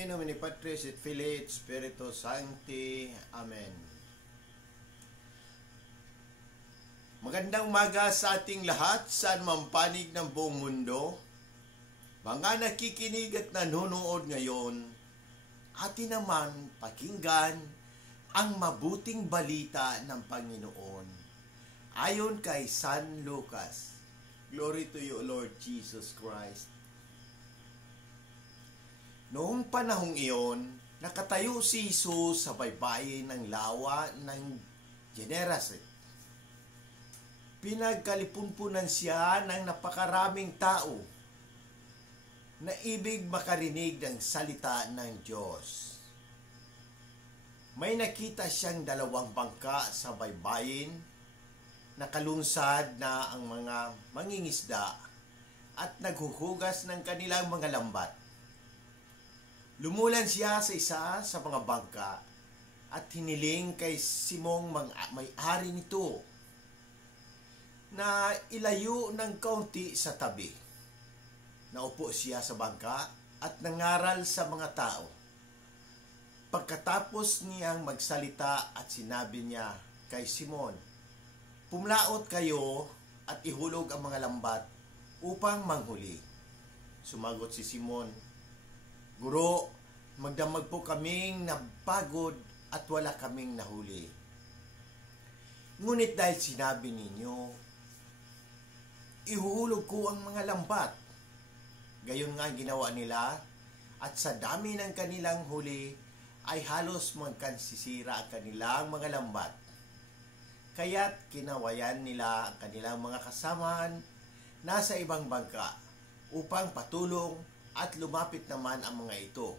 In nomine Patris et Filii et Spiritus Sancti. Amen. Magandang umaga sa ating lahat, saan man panig ng buong mundo. Mga nakikinig at nanonood ngayon, atin naman pakinggan ang mabuting balita ng Panginoon. Ayon kay San Lucas. Glory to you, Lord Jesus Christ. Noong panahong iyon, nakatayo si Jesus sa baybayin ng lawa ng Gennesaret. Pinagkalipunpunan siya ng napakaraming tao na ibig makarinig ng salita ng Diyos. May nakita siyang dalawang bangka sa baybayin, nakalunsad na ang mga mangingisda at naghuhugas ng kanilang mga lambat. Lumulan siya sa isa sa mga bangka at hiniling kay Simong may-ari nito na ilayo ng kaunti sa tabi. Naupo siya sa bangka at nangaral sa mga tao. Pagkatapos niyang magsalita at sinabi niya kay Simon, "Pumlaot kayo at ihulog ang mga lambat upang manghuli." Sumagot si Simon, "Guro, magdamag po kaming napagod at wala kaming nahuli. Ngunit dahil sinabi ninyo, ihuhulog ko ang mga lambat." Gayon nga ginawa nila, at sa dami ng kanilang huli ay halos magkansisira ang kanilang mga lambat. Kaya't kinawayan nila ang kanilang mga kasamahan nasa ibang bangka upang patulong, at lumapit naman ang mga ito.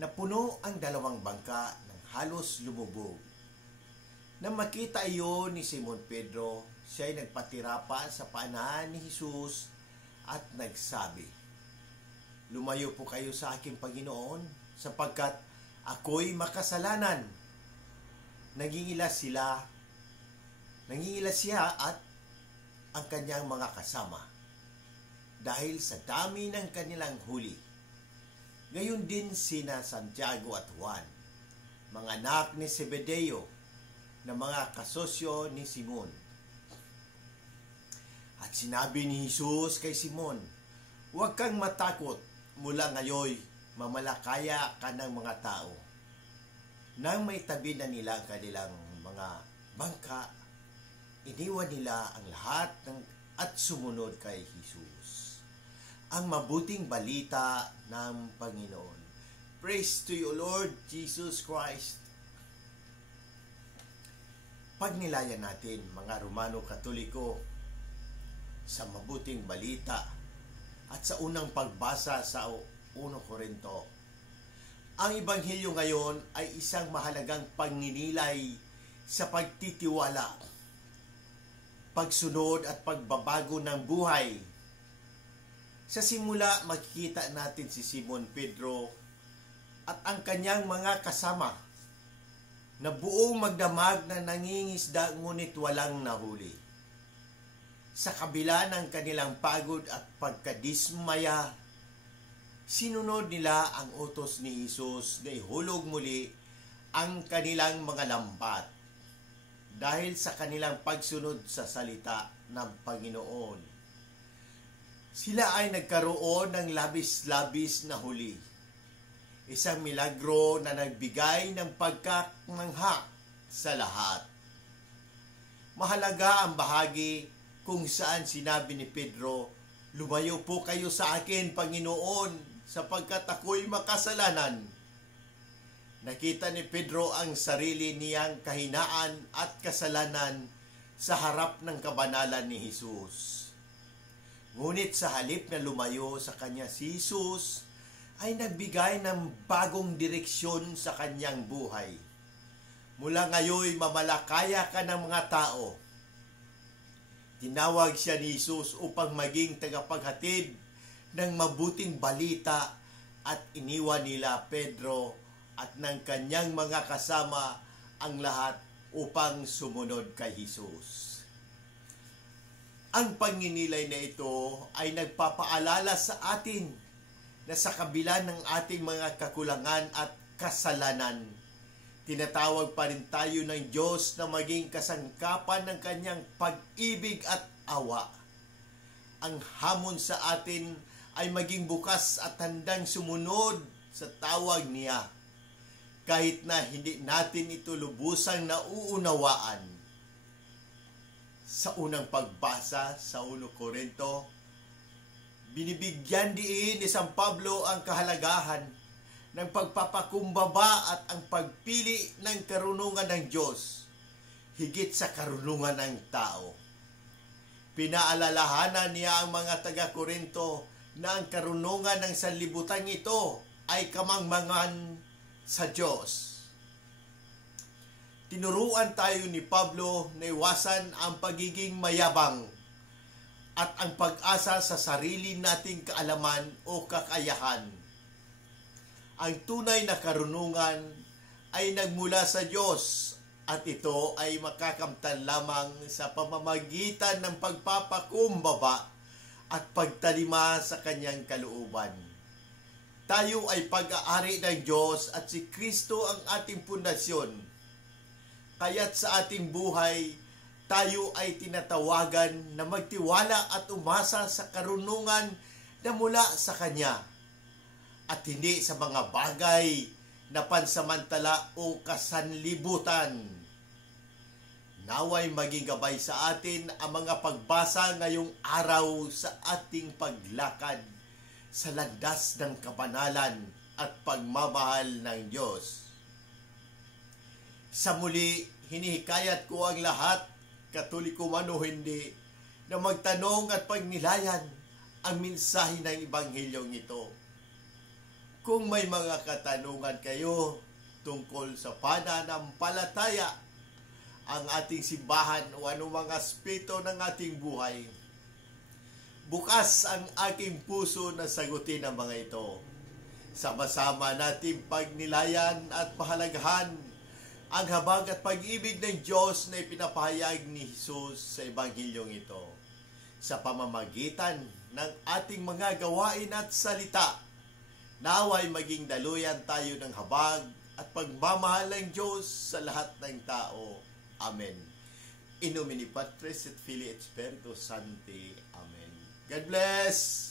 Napuno ang dalawang bangka ng halos lumubog. Nang makita iyon ni Simon Pedro, siya ay nagpatira pa sa paanan ni Jesus at nagsabi, "Lumayo po kayo sa aking Panginoon, sapagkat ako'y makasalanan." Nangingila siya at ang kanyang mga kasama dahil sa dami ng kanilang huli. Gayon din sina Santiago at Juan, mga anak ni Zebedeo, na mga kasosyo ni Simon. At sinabi ni Jesus kay Simon, "Huwag kang matakot, mula ngayon mamalakaya ka ng mga tao." Nang maitabi na nila ang kanilang mga bangka, iniwan nila ang lahat at sumunod kay Jesus. Ang mabuting balita ng Panginoon. Praise to you, Lord Jesus Christ. Pagnilayan natin, mga Romano Katoliko, sa mabuting balita at sa unang pagbasa sa 1 Korinto. Ang Ebanghelyo ngayon ay isang mahalagang pagninilay sa pagtitiwala, pagsunod at pagbabago ng buhay. Sa simula, makikita natin si Simon Pedro at ang kanyang mga kasama na buong magdamag na nangingisda ngunit walang nahuli. Sa kabila ng kanilang pagod at pagkadismaya, sinunod nila ang utos ni Jesus na ihulog muli ang kanilang mga lambat dahil sa kanilang pagsunod sa salita ng Panginoon. Sila ay nagkaroon ng labis-labis na huli. Isang milagro na nagbigay ng pagkakmangha sa lahat. Mahalaga ang bahagi kung saan sinabi ni Pedro, "Lumayo po kayo sa akin, Panginoon, sapagkat ako'y makasalanan." Nakita ni Pedro ang sarili niyang kahinaan at kasalanan sa harap ng kabanalan ni Jesus. Ngunit sa halip na lumayo sa kanya si Jesus, ay nagbigay ng bagong direksyon sa kanyang buhay. Mula ngayon, mamalakaya ka ng mga tao. Tinawag siya ni Jesus upang maging tagapaghatid ng mabuting balita, at iniwan nila Pedro at ng kanyang mga kasama ang lahat upang sumunod kay Jesus. Ang pagninilay na ito ay nagpapaalala sa atin na sa kabila ng ating mga kakulangan at kasalanan, tinatawag pa rin tayo ng Diyos na maging kasangkapan ng kanyang pag-ibig at awa. Ang hamon sa atin ay maging bukas at handang sumunod sa tawag niya, kahit na hindi natin ito lubusang nauunawaan. Sa unang pagbasa sa 1 Korinto, binibigyan diin ni San Pablo ang kahalagahan ng pagpapakumbaba at ang pagpili ng karunungan ng Diyos higit sa karunungan ng tao. Pinaalalahanan niya ang mga taga-Korinto na ang karunungan ng sanlibutan ito ay kamangmangan sa Diyos. Tinuruan tayo ni Pablo na iwasan ang pagiging mayabang at ang pag-asa sa sarili nating kaalaman o kakayahan. Ang tunay na karunungan ay nagmula sa Diyos at ito ay makakamtan lamang sa pamamagitan ng pagpapakumbaba at pagtalima sa kanyang kalooban. Tayo ay pag-aari ng Diyos at si Kristo ang ating pundasyon. Kaya't sa ating buhay, tayo ay tinatawagan na magtiwala at umasa sa karunungan na mula sa Kanya at hindi sa mga bagay na pansamantala o kasanlibutan. Naway maging gabay sa atin ang mga pagbasa ngayong araw sa ating paglakad sa landas ng kabanalan at pagmamahal ng Diyos. Sa muli, hinihikayat ko ang lahat, Katoliko man o hindi, na magtanong at pagnilayan ang mensahe ng Ebanghilyong ito. Kung may mga katanungan kayo tungkol sa pananampalataya, ang ating simbahan o anumang aspeto ng ating buhay, bukas ang aking puso na sagutin ang mga ito. Sama-sama natin pagnilayan at pahalagahan ang habag at pag-ibig ng Diyos na ipinapahayag ni Jesus sa Ebanghilyong ito. Sa pamamagitan ng ating mga gawain at salita, naway maging daluyan tayo ng habag at pagmamahal ng Diyos sa lahat ng tao. Amen. In nomine Patris et Filii et Spiritus Sancti. Amen. God bless!